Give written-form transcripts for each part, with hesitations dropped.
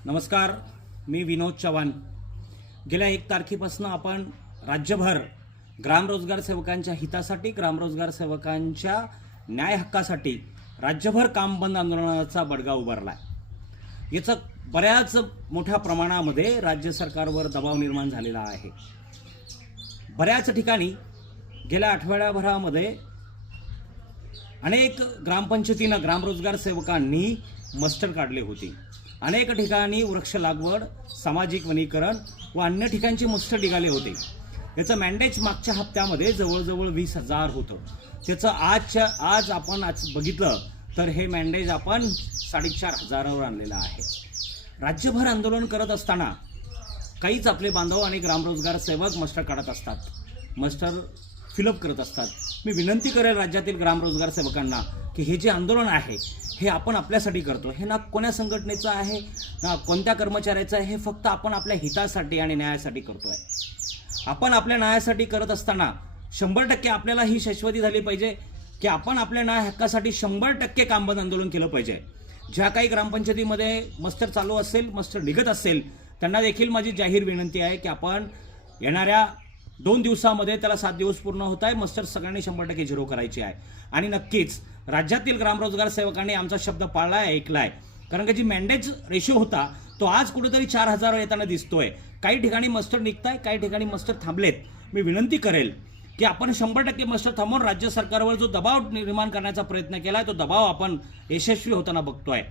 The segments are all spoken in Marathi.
नमस्कार, मी विनोद चव्हाण। गेल्या 1 तारखेपासून आपण राज्यभर ग्रामरोजगार सेवकांच्या हितासाठी, ग्रामरोजगार सेवकांच्या न्याय हक्कासाठी राज्यभर काम बंद आंदोलनाचा बडगा उभारला आहे। याचा बऱ्याच मोठ्या प्रमाणामध्ये राज्य सरकारवर दबाव निर्माण झालेला आहे। बऱ्याच ठिकाणी गेल्या आठवड्याभरामध्ये अनेक ग्रामपंचायतींना ग्रामरोजगार सेवकांनी मस्टर काढले होते। अनेक ठिकाणी वृक्ष लागवड, सामाजिक वनीकरण व अन्य ठिकाणचे मस्टर निघाले होते। याचं मॅन्डेज मागच्या हप्त्यामध्ये जवळजवळ 20,000 होतं। त्याचं आज आपण बघितलं तर हे मॅन्डेज आपण 4,500वर आणलेलं आहे। राज्यभर आंदोलन करत असताना काहीच आपले बांधव आणि ग्रामरोजगार सेवक मस्टर काढत असतात, मस्टर फिलअप करत असतात। मी विनंती करेल राज्यातील ग्रामरोजगार सेवकांना की हे जे आंदोलन आहे हे आपण आपल्यासाठी करतो, हे ना कोण्या संघटनेचं आहे ना कोणत्या कर्मचाऱ्याचं आहे, हे फक्त आपण आपल्या हितासाठी आणि न्यायासाठी करतोय। आपण आपल्या न्यायासाठी करत असताना 100% आपल्याला ही शाश्वती झाली पाहिजे की आपण आपल्या न्याय हक्कासाठी 100% कामबंद आंदोलन केलं पाहिजे। ज्या काही ग्रामपंचायतीमध्ये मस्टर चालू असेल, मस्टर निघत असेल, त्यांना देखील माझी जाहीर विनंती आहे की आपण येणाऱ्या 2 दिवसामध्ये, त्याला 7 दिवस पूर्ण होत आहे, मस्टर सगळ्यांनी 100% झिरो करायची आहे। आणि नक्कीच राज्यातील ग्रामरोजगार सेवकांनी आमचा शब्द पाळलाय, ऐकलाय। कारण की जी मॅन्डेज रेशो होता तो आज कुठेतरी 4,000 येताना दिसतोय। काही ठिकाणी मस्टर निघताय, काही ठिकाणी मस्टर थांबलेत। मी विनंती करेल की आपण 100% मस्टर थांबवून राज्य सरकारवर जो दबाव निर्माण करण्याचा प्रयत्न केलाय तो दबाव आपण यशस्वी होताना बघतोय।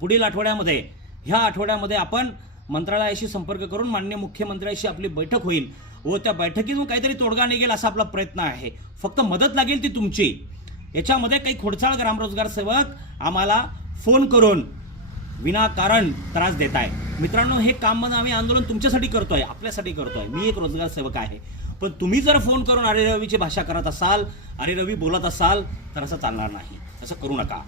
पुढील आठवड्यामध्ये, ह्या आठवड्यामध्ये आपण मंत्रालयाशी संपर्क करून माननीय मुख्यमंत्र्यांशी आपली बैठक होईल व त्या बैठकीतून काहीतरी तोडगा निघेल असा आपला प्रयत्न आहे। फक्त मदत लागेल ती तुमची। याच्यामध्ये काही खोडचाळ ग्रामरोजगार सेवक आम्हाला फोन करून विनाकारण त्रास देत आहे। मित्रांनो, हे काम बंद आम्ही आंदोलन तुमच्यासाठी करतोय, आपल्यासाठी करतोय। मी एक रोजगार सेवक आहे, पण तुम्ही जर फोन करून अरे रवीची भाषा करत असाल, अरे रवी बोलत असाल तर असं चालणार नाही, असं करू नका।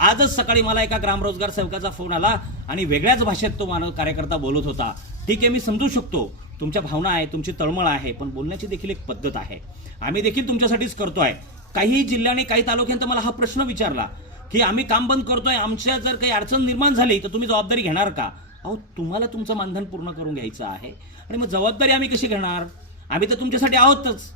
आजच सकाळी मला एका ग्रामरोजगार सेवकाचा फोन आला आणि वेगळ्याच भाषेत तो मानव कार्यकर्ता बोलत होता। ठीक आहे, मी समजू शकतो तुमच्या भावना आहे, तुमची तळमळ आहे, पण बोलण्याची देखील एक पद्धत आहे। आम्ही देखील तुमच्यासाठीच करतोय। काही जिल्ह्याने, काही तालुक्यांत मला हा प्रश्न विचारला की आम्ही काम बंद करतोय, आमच्या जर काही अडचण निर्माण झाली तर तुम्ही जबाबदारी घेणार का? अहो, तुम्हाला तुमचं मानधन पूर्ण करून घ्यायचं आहे आणि मग जबाबदारी आम्ही कशी घेणार? आम्ही तर तुमच्यासाठी आहोतच,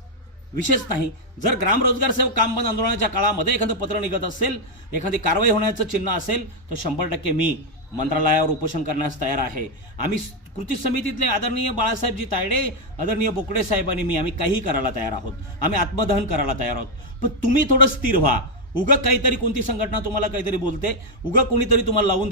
विशेष नाही। जर ग्रामरोजगार सेवक काम बंद आंदोलनाच्या काळामध्ये एखादं पत्र निघत असेल, एखादी कारवाई होण्याचं चिन्ह असेल तर 100% मी मंत्रालयावर उपोषण करण्यास तयार आहे। आम्ही कृती समितीतले आदरणीय बाळासाहेबजी तायडे, आदरणीय बोकडे साहेबांनी आम्ही काही करायला तयार आहोत, आम्ही आत्मदहन करायला तयार आहोत। पण तुम्ही थोडं स्थिर व्हा। उगा काहीतरी कोणती संघटना तुम्हाला काहीतरी बोलते, उगा कोणीतरी तुम्हाला लावून